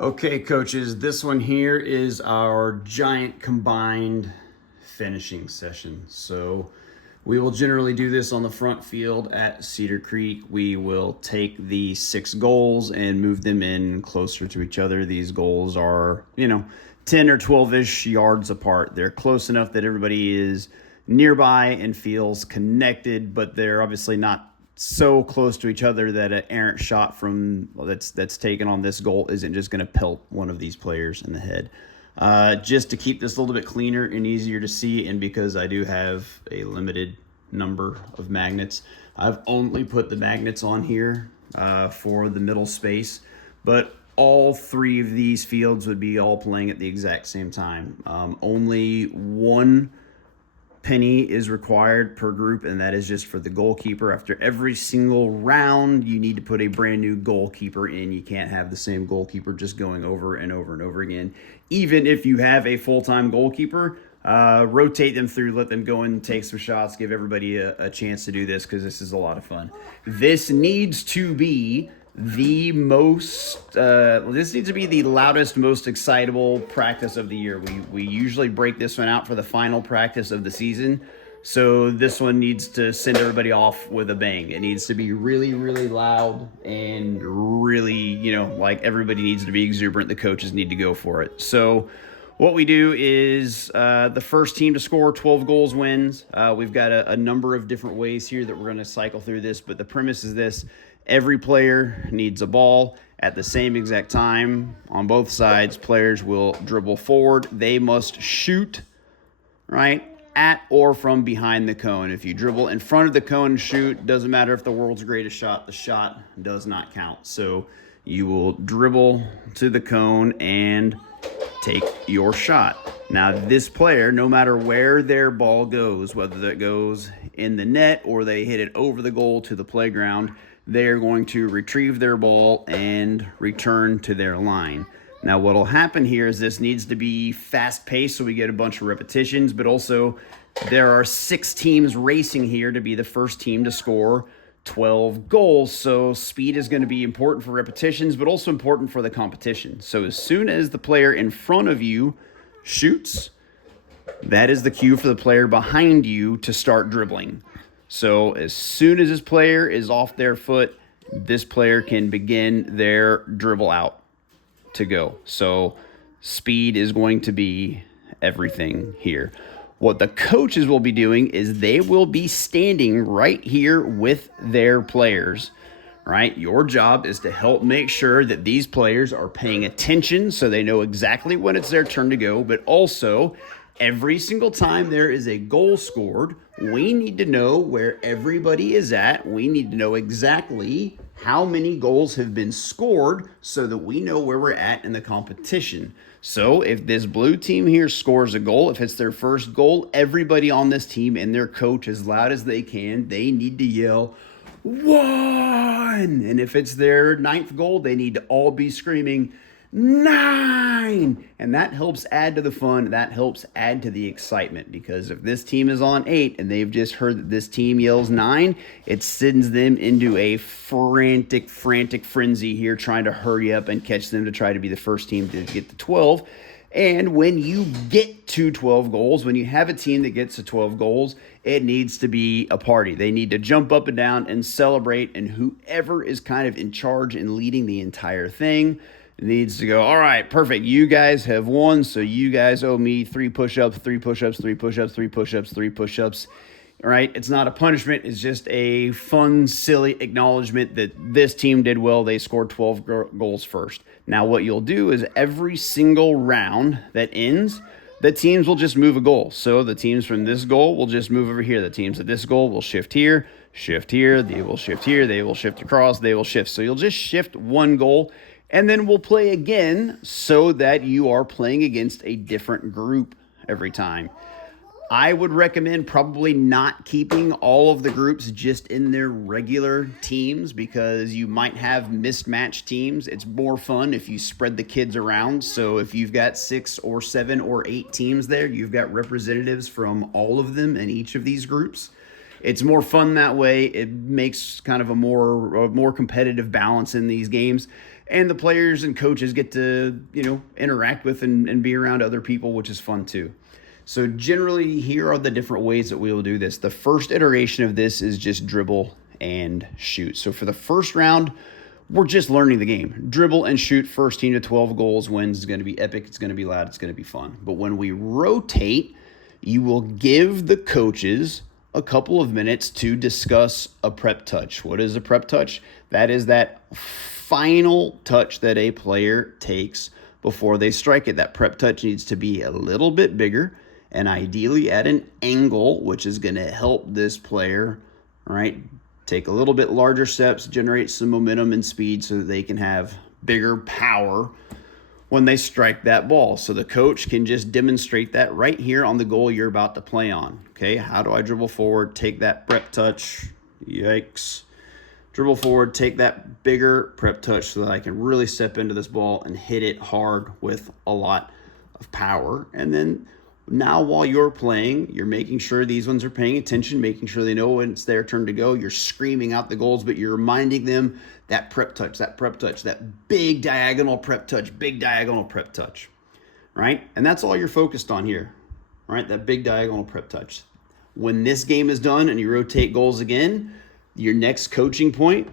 Okay, coaches, this one here is our giant combined finishing session. So we will generally do this on the front field at Cedar Creek. We will take the 6 goals and move them in closer to each other. These goals are, 10 or 12-ish yards apart. They're close enough that everybody is nearby and feels connected, but they're obviously not so close to each other that an errant shot from that's taken on this goal isn't just going to pelt one of these players in the head. Just to keep this a little bit cleaner and easier to see, and because I do have a limited number of magnets, I've only put the magnets on here for the middle space, but all 3 of these fields would be all playing at the exact same time. Only one penny is required per group, and that is just for the goalkeeper. After every single round, you need to put a brand new goalkeeper in. You can't have the same goalkeeper just going over and over and over again. Even if you have a full-time goalkeeper, rotate them through, let them go and take some shots, give everybody a chance to do this because this is a lot of fun. This needs to be the loudest, most excitable practice of the year. We usually break this one out for the final practice of the season, so this one needs to send everybody off with a bang. It needs to be really, really loud and really, like everybody needs to be exuberant. The coaches need to go for it. So what we do is the first team to score 12 goals wins. We've got a number of different ways here that we're going to cycle through this, but the premise is this. Every player needs a ball at the same exact time. On both sides, players will dribble forward. They must shoot, right, at or from behind the cone. If you dribble in front of the cone and shoot, doesn't matter if the world's greatest shot, the shot does not count. So you will dribble to the cone and take your shot. Now, this player, no matter where their ball goes, whether that goes in the net or they hit it over the goal to the playground, they're going to retrieve their ball and return to their line. Now, what will happen here is this needs to be fast-paced so we get a bunch of repetitions, but also there are 6 teams racing here to be the first team to score 12 goals. So speed is going to be important for repetitions, but also important for the competition. So as soon as the player in front of you shoots, that is the cue for the player behind you to start dribbling. So as soon as this player is off their foot, this player can begin their dribble out to go. So speed is going to be everything here. What the coaches will be doing is they will be standing right here with their players, right? Your job is to help make sure that these players are paying attention so they know exactly when it's their turn to go, but also every single time there is a goal scored, we need to know where everybody is at. We need to know exactly how many goals have been scored so that we know where we're at in the competition. So if this blue team here scores a goal, if it's their first goal, everybody on this team and their coach, as loud as they can, they need to yell, "1!" And if it's their 9th goal, they need to all be screaming, 9! And that helps add to the fun. That helps add to the excitement, because if this team is on 8 and they've just heard that this team yells 9, it sends them into a frantic frenzy here, trying to hurry up and catch them to try to be the first team to get to 12. And when you get to 12 goals, when you have a team that gets to 12 goals, it needs to be a party. They need to jump up and down and celebrate, and whoever is kind of in charge and leading the entire thing needs to go, all right, perfect. You guys have won, so you guys owe me 3 push-ups, 3 push-ups, 3 push-ups, 3 push-ups, 3 push-ups. All right, it's not a punishment. It's just a fun, silly acknowledgement that this team did well. They scored 12 goals first. Now, what you'll do is every single round that ends, the teams will just move a goal. So the teams from this goal will just move over here. The teams at this goal will shift here. They will shift here. They will shift across. They will shift. So you'll just shift one goal, and then we'll play again so that you are playing against a different group every time. I would recommend probably not keeping all of the groups just in their regular teams, because you might have mismatched teams. It's more fun if you spread the kids around. So if you've got 6 or 7 or 8 teams there, you've got representatives from all of them in each of these groups. It's more fun that way. It makes kind of a more competitive balance in these games. And the players and coaches get to, interact with and be around other people, which is fun too. So generally, here are the different ways that we will do this. The first iteration of this is just dribble and shoot. So for the first round, we're just learning the game. Dribble and shoot, first team to 12 goals wins. Is going to be epic. It's going to be loud. It's going to be fun. But when we rotate, you will give the coaches a couple of minutes to discuss a prep touch. What is a prep touch? That is that final touch that a player takes before they strike it. That prep touch needs to be a little bit bigger and ideally at an angle, which is going to help this player, all right, take a little bit larger steps, generate some momentum and speed so that they can have bigger power when they strike that ball. So the coach can just demonstrate that right here on the goal you're about to play on. Okay, how do I dribble forward, take that prep touch? Yikes. Dribble forward, take that bigger prep touch so that I can really step into this ball and hit it hard with a lot of power. And then now while you're playing, you're making sure these ones are paying attention, making sure they know when it's their turn to go. You're screaming out the goals, but you're reminding them that prep touch, that big diagonal prep touch, right? And that's all you're focused on here, right? That big diagonal prep touch. When this game is done and you rotate goals again, your next coaching point,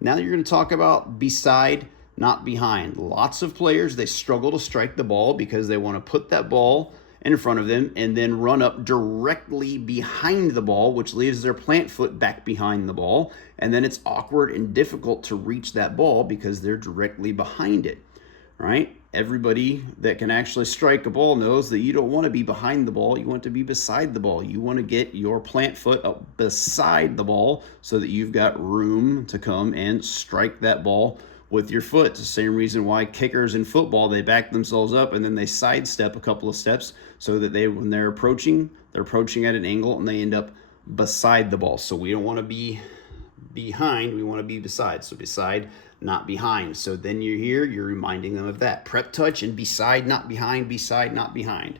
now you're going to talk about beside, not behind. Lots of players, they struggle to strike the ball because they want to put that ball in front of them and then run up directly behind the ball, which leaves their plant foot back behind the ball. And then it's awkward and difficult to reach that ball because they're directly behind it, right? Everybody that can actually strike a ball knows that you don't want to be behind the ball. You want to be beside the ball. You want to get your plant foot up beside the ball so that you've got room to come and strike that ball with your foot. It's the same reason why kickers in football, they back themselves up and then they sidestep a couple of steps so that when they're approaching at an angle and they end up beside the ball. So we don't want to be behind, we want to be beside. So beside, not behind. So then you're here, you're reminding them of that. Prep touch and beside, not behind, beside, not behind.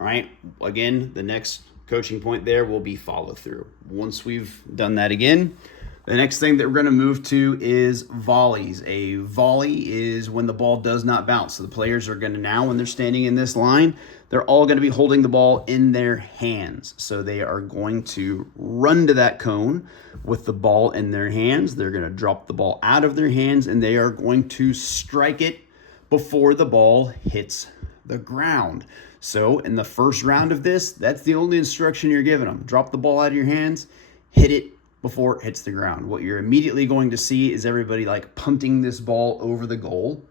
All right. Again, the next coaching point there will be follow through. Once we've done that again, the next thing that we're going to move to is volleys. A volley is when the ball does not bounce. So the players are going to now, when they're standing in this line, they're all going to be holding the ball in their hands. So they are going to run to that cone with the ball in their hands. They're going to drop the ball out of their hands and they are going to strike it before the ball hits the ground. So in the first round of this, that's the only instruction you're giving them. Drop the ball out of your hands, hit it before it hits the ground. What you're immediately going to see is everybody like punting this ball over the goal,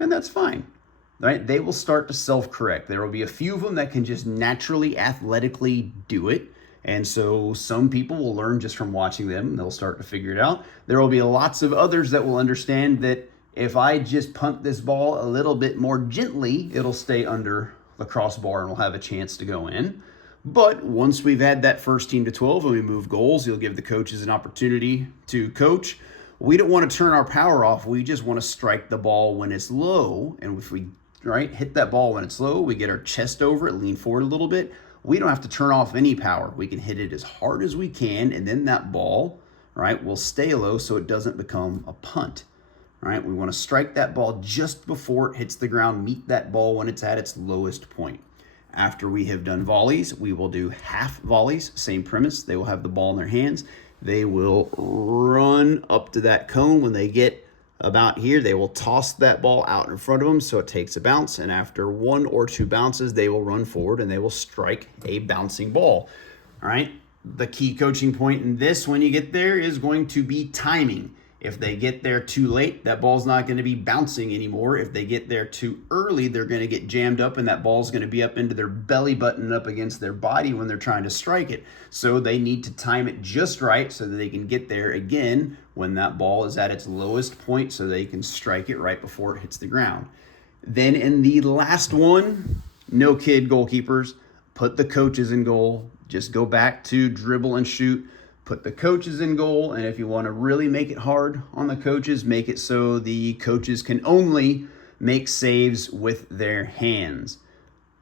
and that's fine, right? They will start to self-correct. There will be a few of them that can just naturally, athletically do it, and so some people will learn just from watching them. They'll start to figure it out. There will be lots of others that will understand that if I just punt this ball a little bit more gently, it'll stay under the crossbar and will have a chance to go in. But once we've had that first team to 12 and we move goals, you'll give the coaches an opportunity to coach. We don't want to turn our power off. We just want to strike the ball when it's low. And if we hit that ball when it's low, we get our chest over it, lean forward a little bit. We don't have to turn off any power. We can hit it as hard as we can, and then that ball, will stay low so it doesn't become a punt. Right? We want to strike that ball just before it hits the ground, meet that ball when it's at its lowest point. After we have done volleys, we will do half volleys, same premise. They will have the ball in their hands. They will run up to that cone. When they get about here, they will toss that ball out in front of them so it takes a bounce. And after one or two bounces, they will run forward and they will strike a bouncing ball. All right. The key coaching point in this, when you get there, is going to be timing. If they get there too late, that ball's not going to be bouncing anymore. If they get there too early, they're going to get jammed up and that ball's going to be up into their belly button, up against their body when they're trying to strike it. So they need to time it just right so that they can get there again when that ball is at its lowest point so they can strike it right before it hits the ground. Then in the last one, no kid goalkeepers, put the coaches in goal. Just go back to dribble and shoot. Put the coaches in goal, and if you want to really make it hard on the coaches, make it so the coaches can only make saves with their hands.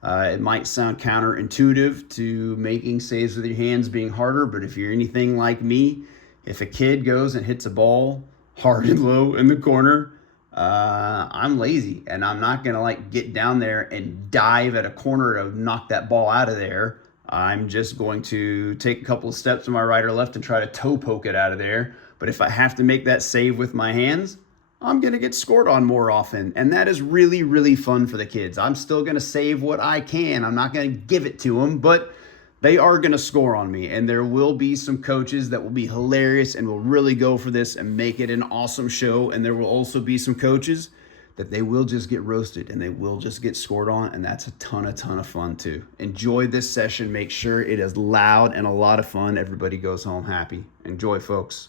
It might sound counterintuitive to making saves with your hands being harder, but if you're anything like me, if a kid goes and hits a ball hard and low in the corner, I'm lazy and I'm not going to like get down there and dive at a corner to knock that ball out of there. I'm just going to take a couple of steps to my right or left and try to toe poke it out of there. But if I have to make that save with my hands, I'm going to get scored on more often. And that is really, really fun for the kids. I'm still going to save what I can. I'm not going to give it to them, but they are going to score on me. And there will be some coaches that will be hilarious and will really go for this and make it an awesome show. And there will also be some coaches that they will just get roasted and they will just get scored on. And that's a ton of fun too. Enjoy this session. Make sure it is loud and a lot of fun. Everybody goes home happy. Enjoy, folks.